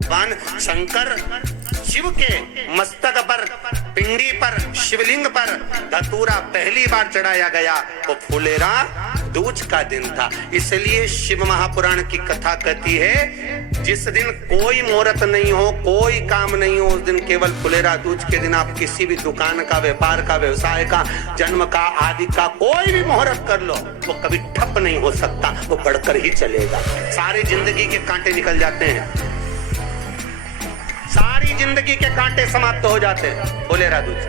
भगवान शंकर शिव के मस्तक पर, पिंडी पर, शिवलिंग पर धतूरा पहली बार चढ़ाया गया वो फुलेरा दूज का दिन था। इसलिए शिव महापुराण की कथा कहती है जिस दिन कोई मुहूर्त नहीं हो, कोई काम नहीं हो, उस दिन केवल फुलेरा दूज के दिन आप किसी भी दुकान का, व्यापार का, व्यवसाय का, जन्म का, आदि का कोई भी मुहूर्त कर लो, वो कभी ठप नहीं हो सकता, वो बढ़कर ही चलेगा। सारी जिंदगी के कांटे निकल जाते हैं, सारी जिंदगी के कांटे समाप्त हो जाते हैं फुलेरा दूज।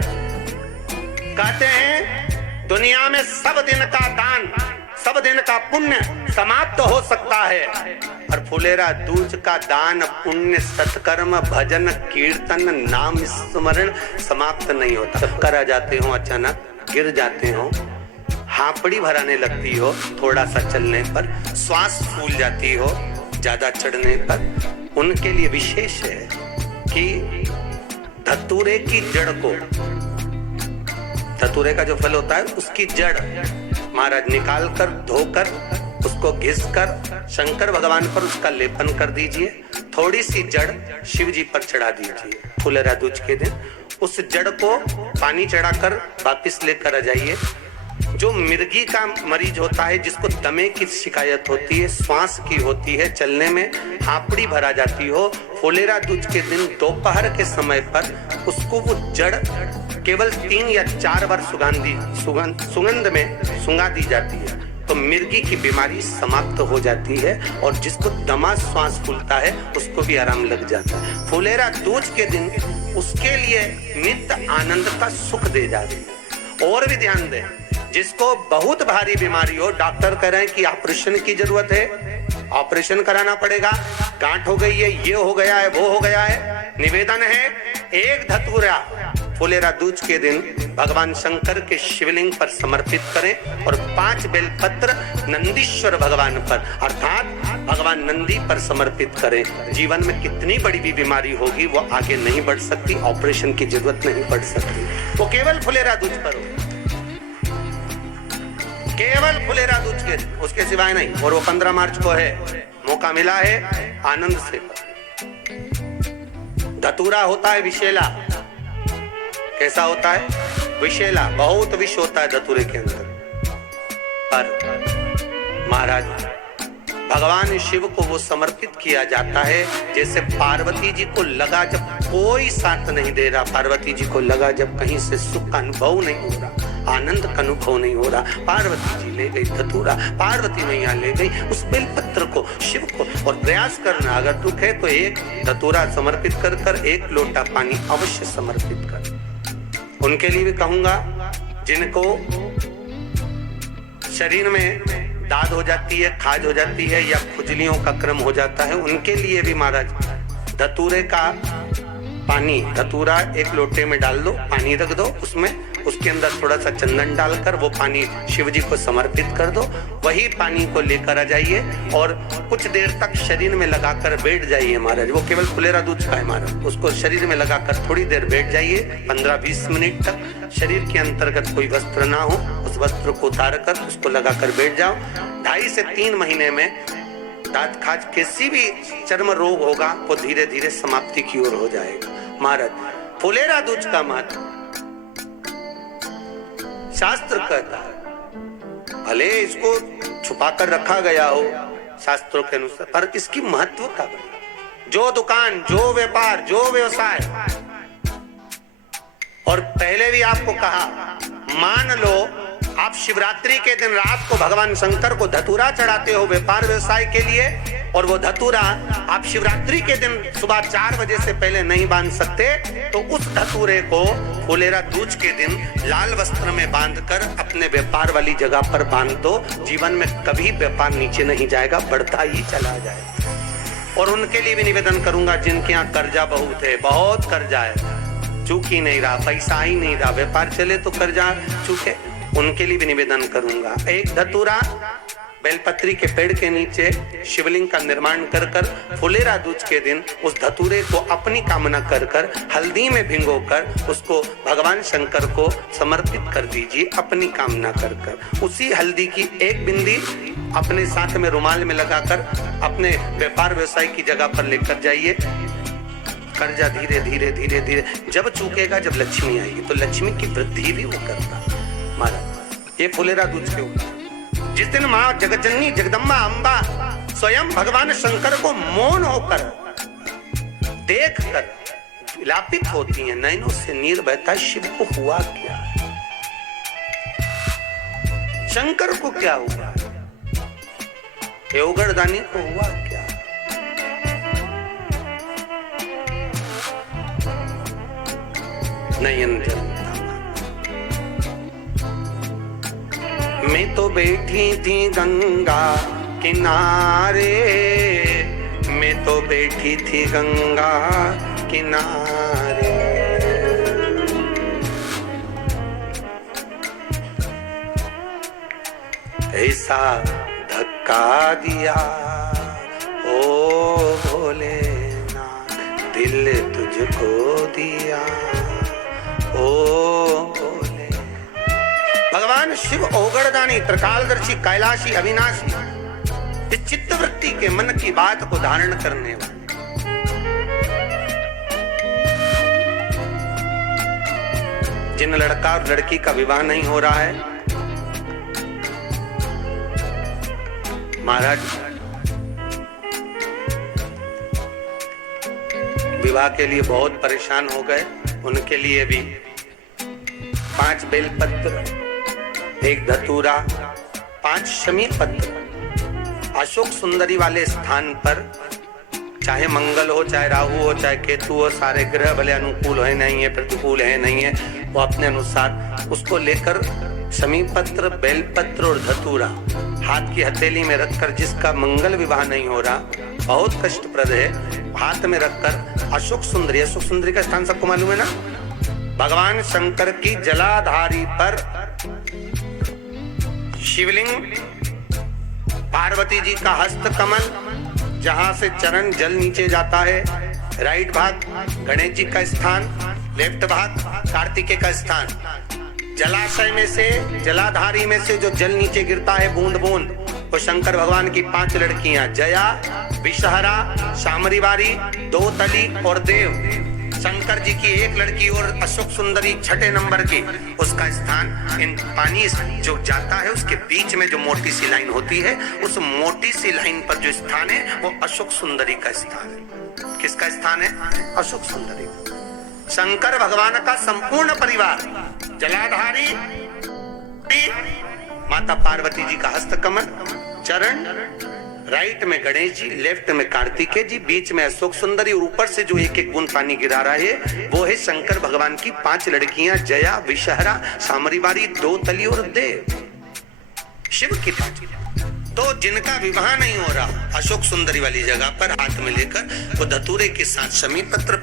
कहते हैं दुनिया में सब दिन का दान, सब दिन का पुण्य समाप्त हो सकता है, और फुलेरा दूज का दान, पुण्य, सत्कर्म, भजन, कीर्तन, नाम स्मरण समाप्त नहीं होता। चक्कर आ जाते हो, अचानक गिर जाते हो, हापड़ी भराने लगती हो, थोड़ा सा चलने पर श्वास फूल जाती हो, ज्यादा चढ़ने पर, उनके लिए विशेष है कि धतूरे की जड़ को, धतूरे का जो फल होता है उसकी जड़ महाराज निकाल कर, धोकर, उसको घिस कर शंकर भगवान पर उसका लेपन कर दीजिए। थोड़ी सी जड़ शिव जी पर चढ़ा दीजिए फुलेरा दूज के दिन। उस जड़ को पानी चढ़ाकर वापिस लेकर आ जाइए। जो मिर्गी का मरीज होता है, जिसको दमे की शिकायत होती है, श्वास की होती है, चलने में हापड़ी भरा जाती हो, फुलेरा दूज के दिन दोपहर के समय पर उसको वो जड़ केवल 3 या 4 बार सुगंध में सुंगा दी जाती है, तो मिर्गी की बीमारी समाप्त हो जाती है, और जिसको दमा श्वास फूलता है उसको भी आराम लग जाता है। फुलेरा दूज के दिन उसके लिए नित्य आनंद का सुख दे जाती है। और भी ध्यान दें, जिसको बहुत भारी बीमारी हो, डॉक्टर कह रहे हैं कि ऑपरेशन की जरूरत है, ऑपरेशन कराना पड़ेगा, गांठ हो गई है, ये हो गया है, वो हो गया है, निवेदन है एक धतूरा फुलेरा दूज के दिन भगवान शंकर के शिवलिंग पर समर्पित करें, और 5 बेलपत्र नंदीश्वर भगवान पर अर्थात भगवान नंदी पर समर्पित करें। जीवन में कितनी बड़ी भी बीमारी होगी वो आगे नहीं बढ़ सकती, ऑपरेशन की जरूरत नहीं पड़ सकती, वो केवल फुलेरा दूज पर हो, केवल फुलेरा दूज के, उसके सिवाय नहीं। और वो 15 मार्च को है, मौका मिला है आनंद से। धतूरा होता है विषैला, कैसा होता है? विषैला, बहुत विष होता है धतूरे के अंदर। पर महाराज भगवान शिव को वो समर्पित किया जाता है जैसे पार्वती जी को लगा जब कोई साथ नहीं दे रहा, पार्वती जी को लगा जब कहीं से सुख का अनुभव नहीं हो रहा, आनंद का अनुभव नहीं हो रहा, पार्वती जी ले गई धतूरा, पार्वती मैया ले गई उस बेलपत्र को शिव को। और प्रयास करना, अगर दुख है तो एक धतूरा समर्पित कर कर 1 लोटा पानी अवश्य समर्पित कर। उनके लिए भी कहूंगा जिनको शरीर में दाद हो जाती है, खाज हो जाती है, या खुजलियों का क्रम हो जाता है, उनके लिए भी महाराज धतूरे का पानी, धतूरा 1 लोटे में डाल दो, पानी रख दो उसमें, उसके अंदर थोड़ा सा चंदन डालकर वो पानी शिव जी को समर्पित कर दो। वही पानी को लेकर आ जाइए और कुछ देर तक शरीर में लगाकर बैठ जाइए महाराज। वो केवल फुलेरा दूज का है महाराज, उसको शरीर में लगाकर थोड़ी देर बैठ जाइए, 15-20 मिनट तक। शरीर के अंतर्गत कोई वस्त्र ना हो, उस वस्त्र को उतार कर उसको लगाकर बैठ जाओ। 2.5 से 3 महीने में दांत खाज, किसी भी चर्म रोग होगा वो धीरे धीरे समाप्ति की ओर हो जाएगा। महाराज फुलेरा दूज का महत्व शास्त्र कहता है, भले इसको छुपा कर रखा गया हो शास्त्रों के अनुसार, पर इसकी महत्व का जो दुकान, जो व्यापार, जो व्यवसाय, और पहले भी आपको कहा, मान लो आप शिवरात्रि के दिन रात को भगवान शंकर को धतूरा चढ़ाते हो व्यापार व्यवसाय के लिए, और वो धतूरा आप शिवरात्रि के दिन सुबह 4 बजे से पहले नहीं बांध सकते, तो उस धतूरे को फुलेरा दूज के दिन लाल वस्त्र में बांधकर अपने व्यापार वाली जगह पर बांध दो। जीवन में कभी व्यापार नीचे नहीं जाएगा, बढ़ता ही चला जाएगा। और उनके लिए भी निवेदन करूंगा जिनके यहाँ कर्जा बहुत है, बहुत कर्जा है, चूक ही नहीं रहा, पैसा ही नहीं रहा, व्यापार चले तो कर्जा चूके, उनके लिए भी निवेदन करूंगा। एक धतूरा बेलपत्री के पेड़ के नीचे शिवलिंग का निर्माण कर कर फुलेरा दूज के दिन उस धतूरे को अपनी कामना कर कर हल्दी में भिगोकर उसको भगवान शंकर को समर्पित कर दीजिए अपनी कामना कर कर। उसी हल्दी की 1 बिंदी अपने साथ में रुमाल में लगाकर अपने व्यापार व्यवसाय की जगह पर लेकर जाइए। कर्जा धीरे धीरे धीरे धीरे जब चूकेगा, जब लक्ष्मी आएगी, तो लक्ष्मी की वृद्धि भी वो करता महाराज। ये फुलेरा दूध के ऊपर जिस दिन माँ जगतजननी जगदम्बा अम्बा स्वयं भगवान शंकर को मौन होकर देखकर विलापित होती हैं, नैनों से नीर बहता, शिव को हुआ क्या, शंकर को क्या हुआ, योगरदानी को हुआ क्या। नयन जलता, मैं तो बैठी थी गंगा किनारे, मैं तो बैठी थी गंगा किनारे, ऐसा धक्का दिया ओ भोलेनाथ, दिल तुझको दिया ओ भोले। भगवान शिव ओगड़दानी, त्रिकालदर्शी, कैलाशी, अविनाशी, इस चित्तवृत्ति के मन की बात को धारण करने वाले, जिन लड़का और लड़की का विवाह नहीं हो रहा है महाराज, विवाह के लिए बहुत परेशान हो गए, उनके लिए भी 5 बेलपत्र, 1 धतूरा, 5 शमी पत्र अशोक सुंदरी वाले स्थान पर, चाहे मंगल हो, चाहे राहु हो, चाहे केतु हो, सारे ग्रह भले अनुकूल है नहीं है, प्रतिकूल है नहीं है, वो अपने अनुसार उसको लेकर शमी पत्र, बेलपत्र और धतूरा हाथ की हथेली में रखकर, जिसका मंगल विवाह नहीं हो रहा, बहुत कष्टप्रद है, हाथ में रखकर अशोक सुंदरी, अशोक सुंदरी का स्थान सबको मालूम है ना, भगवान शंकर की जलाधारी पर शिवलिंग, पार्वती जी का हस्त कमल, जहां से चरण जल नीचे जाता है, राइट भाग गणेश जी का स्थान, लेफ्ट भाग कार्तिकेय का स्थान, जलाशय में से, जलाधारी में से जो जल नीचे गिरता है बूंद बूंद, वो शंकर भगवान की 5 लड़कियां, जया, विषहरा, शामरीवारी, दोतली और देव, शंकर जी की 1 लड़की और अशोक सुंदरी 6ठे नंबर की, उसका स्थान, इन पानी जो जाता है उसके बीच में जो मोटी सी लाइन होती है, उस मोटी सी लाइन पर जो स्थान है वो अशोक सुंदरी का स्थान है। किसका स्थान है? अशोक सुंदरी। शंकर भगवान का संपूर्ण परिवार, जलाधारी माता पार्वती जी का हस्तकमल, चरण, राइट में गणेश जी, लेफ्ट में कार्तिकेय जी, बीच में अशोक सुंदरी, और ऊपर से जो 1-1 बूंद पानी गिरा रहा है वो है शंकर भगवान की 5 लड़कियां, जया, विषहरा, सामरीवारी, दोतली और देव, शिव की 5। तो जिनका विवाह नहीं हो रहा, अशोक सुंदरी वाली जगह पर हाथ में लेकर वो धतूरे के साथ शमी पत्र